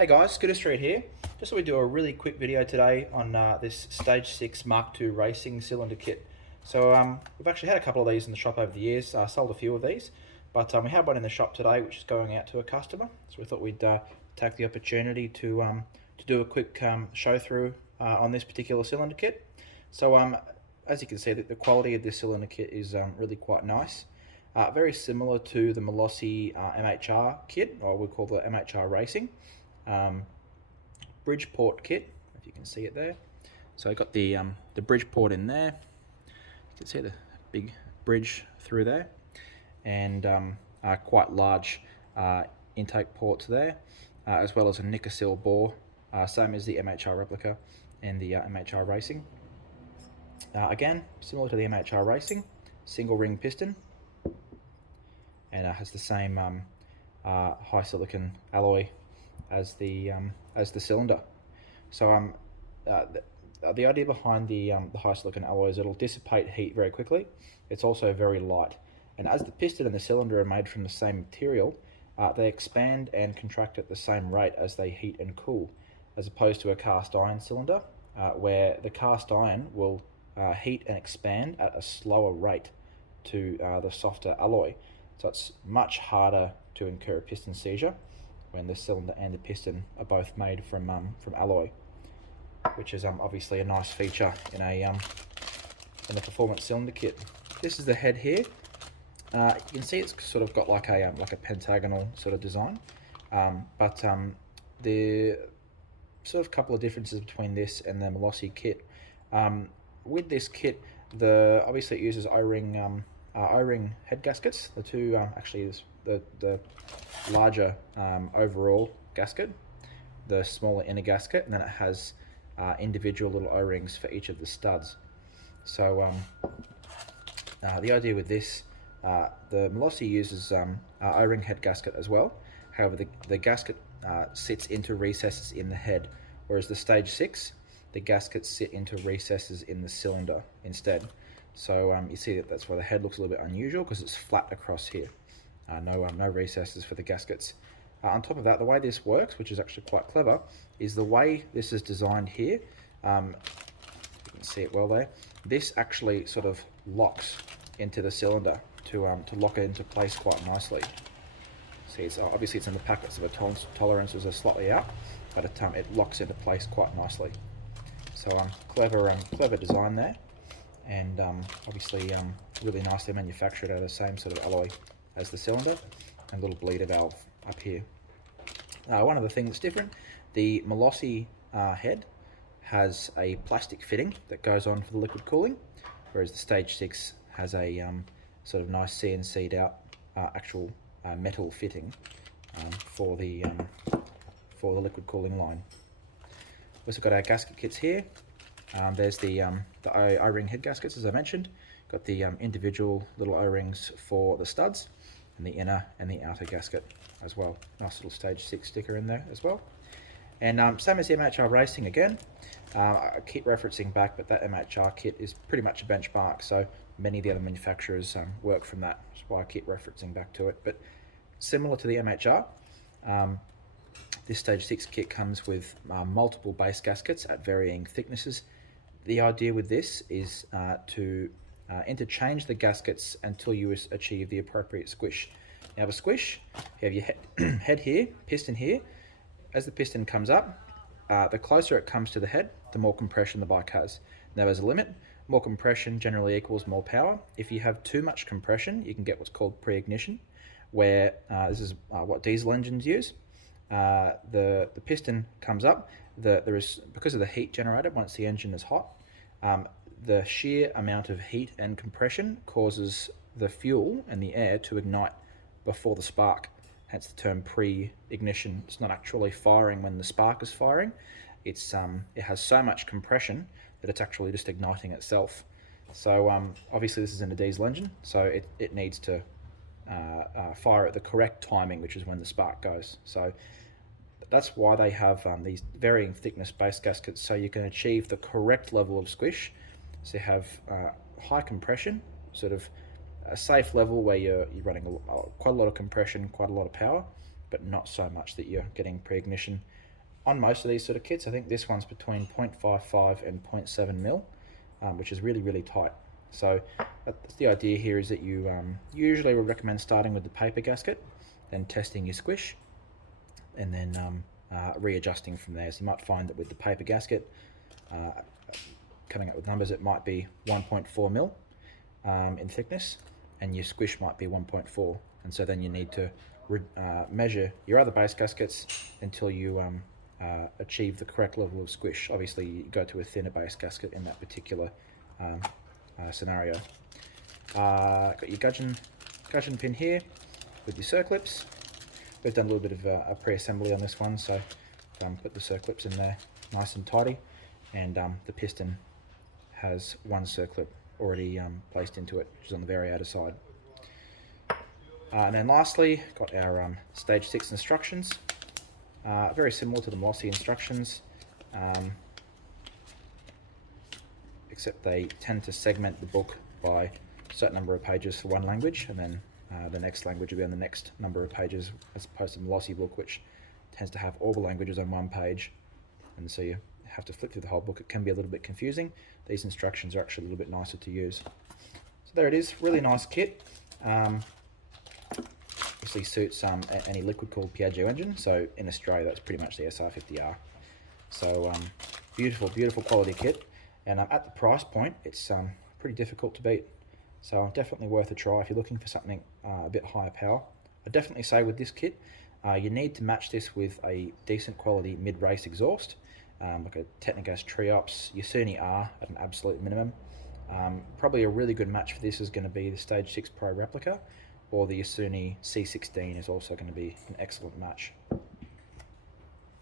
Hey guys, Scooter Street here. Just thought we'd do a really quick video today on this Stage 6 Mark II racing cylinder kit. So we've actually had a couple of these in the shop over the years, sold a few of these, but we have one in the shop today which is going out to a customer. So we thought we'd take the opportunity to do a quick show through on this particular cylinder kit. So as you can see, the quality of this cylinder kit is really quite nice. Very similar to the Molossi MHR kit, or we call the MHR Racing. Bridgeport kit, if you can see it there. So I got the Bridgeport in there. You can see the big bridge through there, and quite large intake ports there, as well as a Nickel bore, same as the MHR replica and the MHR Racing. Again, similar to the MHR Racing, single ring piston, and has the same high silicon alloy as the cylinder. So the idea behind the high silicon alloy is it'll dissipate heat very quickly. It's also very light, and as the piston and the cylinder are made from the same material, they expand and contract at the same rate as they heat and cool, as opposed to a cast iron cylinder, where the cast iron will heat and expand at a slower rate to the softer alloy. So it's much harder to incur a piston seizure when the cylinder and the piston are both made from alloy, which is obviously a nice feature in a performance cylinder kit. This is the head here. You can see it's sort of got like a pentagonal sort of design, but the sort of couple of differences between this and the Molossi kit. With this kit, obviously it uses O-ring head gaskets. The two actually is the larger overall gasket, the smaller inner gasket, and then it has individual little O-rings for each of the studs. So the idea with this, the Molossi uses O-ring head gasket as well. However, the gasket sits into recesses in the head, whereas the Stage 6, the gaskets sit into recesses in the cylinder instead. So you see that's why the head looks a little bit unusual, because it's flat across here. No recesses for the gaskets. On top of that, the way this works, which is actually quite clever, is the way this is designed here. You can see it well there. This actually sort of locks into the cylinder to lock it into place quite nicely. See, obviously it's in the packet, so the tolerances are slightly out, but it locks into place quite nicely. So clever design there, and obviously really nicely manufactured out of the same sort of alloy as the cylinder, and a little bleeder valve up here. One other thing that's different, the Molossi head has a plastic fitting that goes on for the liquid cooling, whereas the Stage 6 has a sort of nice CNC'd out actual metal fitting for the liquid cooling line. We've also got our gasket kits here. There's the O-ring head gaskets, as I mentioned. Got the individual little O-rings for the studs, and the inner and the outer gasket as well. Nice little Stage 6 sticker in there as well. And same as the MHR Racing again. I keep referencing back, but that MHR kit is pretty much a benchmark, so many of the other manufacturers work from that. That's why I keep referencing back to it. But similar to the MHR, this Stage 6 kit comes with multiple base gaskets at varying thicknesses. The idea with this is to interchange the gaskets until you achieve the appropriate squish. Now the squish, you have your head here, piston here. As the piston comes up, the closer it comes to the head, the more compression the bike has. Now there's a limit. More compression generally equals more power. If you have too much compression, you can get what's called pre-ignition, where this is what diesel engines use. The piston comes up. There is, because of the heat generated once the engine is hot, the sheer amount of heat and compression causes the fuel and the air to ignite before the spark. Hence the term pre-ignition. It's not actually firing when the spark is firing. It has so much compression that it's actually just igniting itself. So obviously this is in a diesel engine, so it needs to fire at the correct timing, which is when the spark goes. So that's why they have these varying thickness base gaskets, so you can achieve the correct level of squish. So you have high compression, sort of a safe level where you're running quite a lot of compression, quite a lot of power, but not so much that you're getting pre-ignition. on most of these sort of kits, I think this one's between 0.55 and 0.7 mil, which is really, really tight. So that's the idea here, is that you usually would recommend starting with the paper gasket, then testing your squish, and then readjusting from there. So you might find that with the paper gasket, coming up with numbers, it might be 1.4 mil in thickness, and your squish might be 1.4, and so then you need to measure your other base gaskets until you achieve the correct level of squish. Obviously, you go to a thinner base gasket in that particular scenario. Got your gudgeon pin here with your circlips. We've done a little bit of a pre-assembly on this one, so put the circlips in there nice and tidy, and the piston has one circlip already placed into it, which is on the very outer side. And then lastly, got our stage 6 instructions, very similar to the Mossy instructions, except they tend to segment the book by a certain number of pages for one language, and then the next language will be on the next number of pages, as opposed to the Mossy book, which tends to have all the languages on one page, and so you have to flip through the whole book. It can be a little bit confusing. These instructions are actually a little bit nicer to use. So there it is, really nice kit. Obviously suits any liquid-cooled Piaggio engine, so in Australia that's pretty much the SR50R. So beautiful, beautiful quality kit, and at the price point it's pretty difficult to beat. So definitely worth a try if you're looking for something a bit higher power. I'd definitely say with this kit, you need to match this with a decent quality mid-race exhaust, like a Technogas Triops, Yasuni R at an absolute minimum. Probably a really good match for this is going to be the Stage 6 Pro replica, or the Yasuni C16 is also going to be an excellent match.